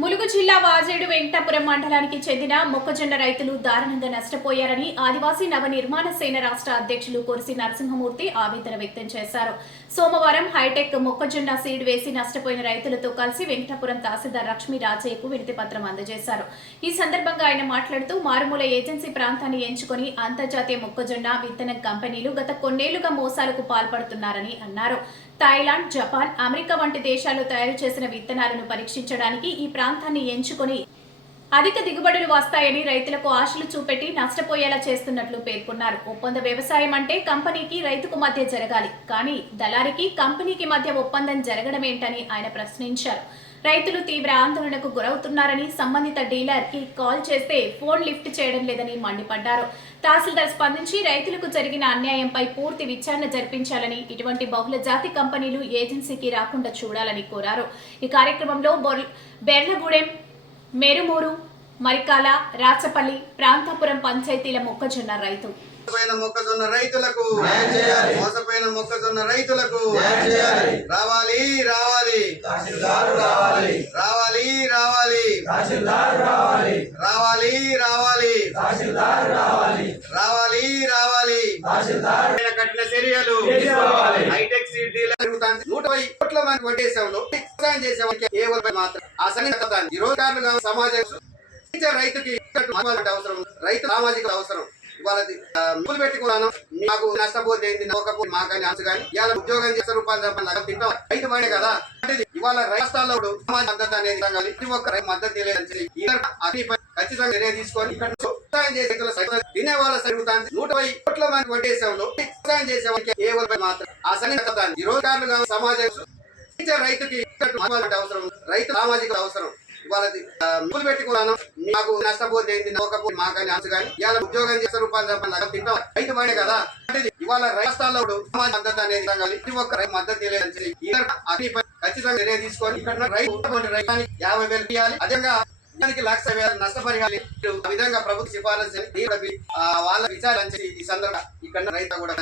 ములుగు జిల్లా వాజేడు వెంకటాపురం మండలానికి చెందిన మొక్కజొన్న రైతులు దారుణంగా నష్టపోయారని ఆదివాసీ నవ నిర్మాణ సేన రాష్ట్ర అధ్యక్షులు కొరిసి నరసింహమూర్తి ఆవేదన వ్యక్తం చేశారు. సోమవారం హైటెక్ మొక్కజొన్న సీడ్ వేసి నష్టపోయిన రైతులతో కలిసి వెంకటాపురం తహసీల్దార్ లక్ష్మీ రాజయ్యకు వినతి పత్రం అందజేశారు. ఈ సందర్భంగా ఆయన మాట్లాడుతూ మారుమూల ఏజెన్సీ ప్రాంతాన్ని ఎంచుకుని అంతర్జాతీయ మొక్కజొన్న విత్తన కంపెనీలు గత కొన్నేళ్లుగా మోసాలకు పాల్పడుతున్నారని అన్నారు. థాయిలాండ్, జపాన్, అమెరికా వంటి దేశాల్లో తయారు చేసిన విత్తనాలను పరీక్షించడానికి ఈ ప్రాంతాన్ని ఎంచుకుని అధిక దిగుబడులు వస్తాయని రైతులకు ఆశలు చూపెట్టి నష్టపోయేలా చేస్తున్నట్లు పేర్కొన్నారు. ఒప్పంద వ్యవసాయం అంటే కంపెనీకి రైతుకు మధ్య జరగాలి, కానీ దళారికి కంపెనీకి మధ్య ఒప్పందం జరగడమేంటని ఆయన ప్రశ్నించారు. రైతులు తీవ్ర ఆందోళనకు గురవుతున్నారని, సంబంధిత డీలర్ కి కాల్ చేస్తే ఫోన్ లిఫ్ట్ చేయడం లేదని మండిపడ్డారు. తహసీల్దార్ స్పందించి రైతులకు జరిగిన అన్యాయంపై పూర్తి విచారణ జరిపించాలని, ఇటువంటి బహుళ జాతి కంపెనీలు ఏజెన్సీకి రాకుండా చూడాలని కోరారు. ఈ కార్యక్రమంలో బెర్లగూడెం, మెరుమూరు, మరికాల, రాచపల్లి, ప్రాంతాపురం పంచాయతీల మొక్కజొన్న రైతు మొక్కజొన్న రైతులకు మోసపోయిన మొక్కజొన్న రైతులకు రావాలి రావాలి రావాలి రావాలి రావాలి రావాలి రావాలి రావాలి కఠిన చర్యలు హైటెక్ సీడ్ డీలర్ 110 కోట్ల మంది వడ్డేశంలో వ్యవసాయం చేసే కేవలం మాత్రం ఆ సంగతి ఈ రోజుగా సమాజం రైతుకి అవసరం, రైతు సామాజిక అవసరం. వాళ్ళది మూలు పెట్టుకున్నాను, మాకు నష్టపోతే మాకని అంచు కానీ ఇవాళ ఉద్యోగం చేసే రూపాయలు తింటాం రైతు పడే కదా. ఇవాళ రాష్ట్రాల్లో మద్దతు అనేది ప్రతి ఒక్క మద్దతు తెలియదు. ఖచ్చితంగా చర్య తీసుకొని వ్యవసాయం చేసే తినే వాళ్ళ జరుగుతుంది. 110 కోట్ల మంది వడ్డేశంలో వ్యవసాయం చేసే కేవలం మాత్రం ఆ సంగతి ఈ రోజుగా సమాజం రైతుకి అవసరం, రైతు సామాజిక అవసరం. వాళ్ళది మూలు పెట్టుకున్నాను, మాకు నష్టపోతే మాకని అంచు కానీ ఇవాళ ఉద్యోగం చేసే రూపాయలు తింటాం రైతు పడే కదా. ఇవాళ రాష్ట్రాల్లో మద్దతు అనేది ప్రతి ఒక్క మద్దతు తెలియదు. ఖచ్చితంగా చర్య తీసుకొని ఇక్కడ రైతు 50,000 ఇవ్వాలి. అదేవిధంగా ₹1,00,000 నష్టపరిహారం ఆ విధంగా ప్రభుత్వ సిఫారసు వాళ్ళ విచారించి ఈ సందర్భంగా ఇక్కడ రైతు కూడా